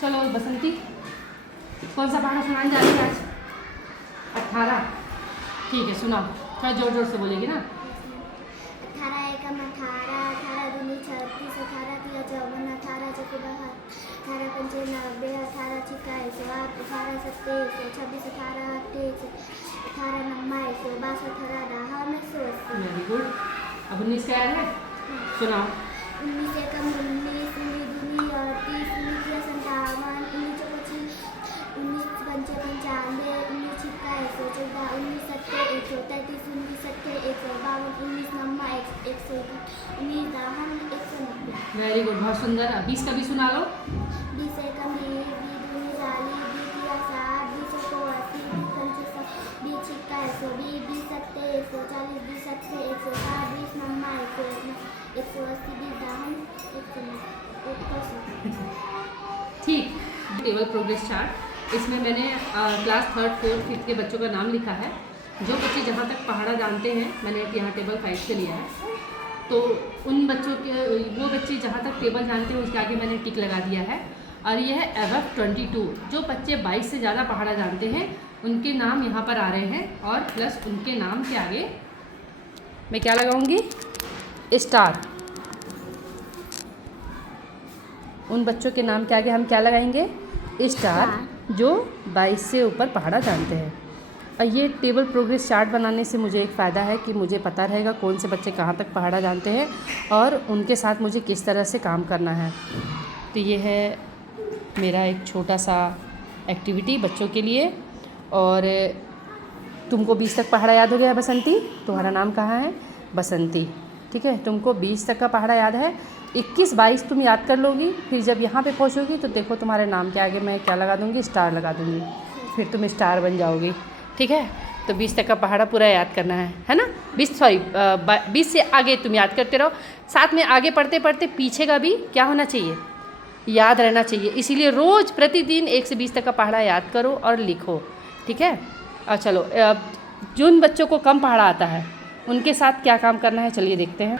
चलो बसंती, कौन सा पहाड़ा सुनाने जा रही है आज? 18। ठीक है, सुनाओ। थोड़ा जोर जोर से बोलेगी ना। 18 एकम 18, 18 दूनी 36, 18 तिया 54, 18 चौके 72, 18 पंचे 90, 18 छिक्का 108, 18 सत्ते 126, 18 अट्ठे 18 नम्मा 162, 18 दाहा 180। Very good. अब 19 का याद है? सुनाओ। 19 एकम 19, 19 दूनी 38, 19 तिया 57, 19 चौके 19 पंचे 95, 19 छिक्का 114, 19 सत्ते 133, 19 सत्ते 152, 19 नम्मा 161, 19 दाहा 190। वेरी गुड, बहुत सुंदर। अब 20 का भी सुना लो। 20 एकम 20, 20 दूनी 40, 20 तिया 60, 20 चौको 80, 20 पंचे 100, 20 छिक्का 120, 20 सत्ते 140, 20 सत्ते 160, 20 नम्मा 180, 20 दाहा 190। ठीक। टेबल प्रोग्रेस चार्ट, इसमें मैंने क्लास 3rd 4th 5th के बच्चों का नाम लिखा है। जो बच्चे जहाँ तक पहाड़ा जानते हैं, मैंने यहाँ टेबल 5 से लिया है, तो उन बच्चों के, वो बच्चे जहाँ तक टेबल जानते हैं उसके आगे मैंने टिक लगा दिया है। और यह है above 22। जो बच्चे 22 से ज़्यादा पहाड़ा जानते हैं उनके नाम यहाँ पर आ रहे हैं, और प्लस उनके नाम के आगे मैं क्या लगाऊंगी? स्टार। उन बच्चों के नाम के आगे हम क्या लगाएंगे? स्टार, जो 22 से ऊपर पहाड़ा जानते हैं। और ये टेबल प्रोग्रेस चार्ट बनाने से मुझे एक फ़ायदा है कि मुझे पता रहेगा कौन से बच्चे कहाँ तक पहाड़ा जानते हैं और उनके साथ मुझे किस तरह से काम करना है। तो ये है मेरा एक छोटा सा एक्टिविटी बच्चों के लिए। और तुमको 20 तक पहाड़ा याद हो गया है बसंती? तुम्हारा नाम कहाँ है? बसंती। ठीक है, तुमको 20 तक का पहाड़ा याद है। 21 22 तुम याद कर लोगी, फिर जब यहाँ पे पहुँचोगी तो देखो तुम्हारे नाम के आगे मैं क्या लगा दूँगी? स्टार लगा दूँगी, फिर तुम स्टार बन जाओगी। ठीक है, तो 20 तक का पहाड़ा पूरा याद करना है ना? 20 से आगे तुम याद करते रहो। साथ में आगे पढ़ते पढ़ते पीछे का भी क्या होना चाहिए? याद रहना चाहिए। इसीलिए रोज़ प्रतिदिन 1 से 20 तक का पहाड़ा याद करो और लिखो। ठीक है, और चलो जिन बच्चों को कम पहाड़ा आता है उनके साथ क्या काम करना है, चलिए देखते हैं।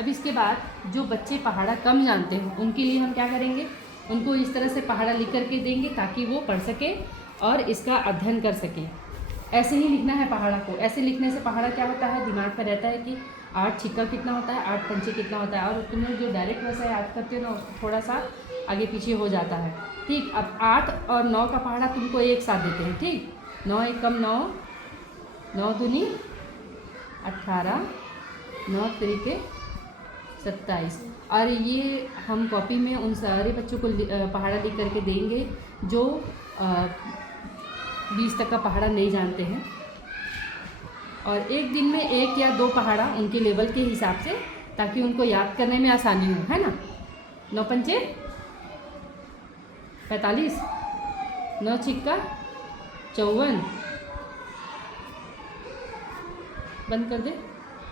अब इसके बाद जो बच्चे पहाड़ा कम जानते हैं उनके लिए हम क्या करेंगे? उनको इस तरह से पहाड़ा लिख करके देंगे ताकि वो पढ़ सके और इसका अध्ययन कर सके। ऐसे ही लिखना है पहाड़ा को। ऐसे लिखने से पहाड़ा क्या होता है, दिमाग में रहता है कि 8 छिक्का कितना होता है, 8 पंचे कितना होता है। और तुम लोग जो डायरेक्ट वैसा याद करते हो ना, उसको थोड़ा सा आगे पीछे हो जाता है। ठीक, अब 8 और 9 का पहाड़ा तुमको एक साथ देते हैं। ठीक, 9 एकम 9, 9 दूनी 18, 9 तिरिके 27। और ये हम कॉपी में उन सारे बच्चों को पहाड़ा लिख करके देंगे जो 20 तक का पहाड़ा नहीं जानते हैं। और एक दिन में 1 या 2 पहाड़ा उनके लेवल के हिसाब से, ताकि उनको याद करने में आसानी हो, है ना? 9 पंचे 45, 9 छिक्का 54, बंद कर दे।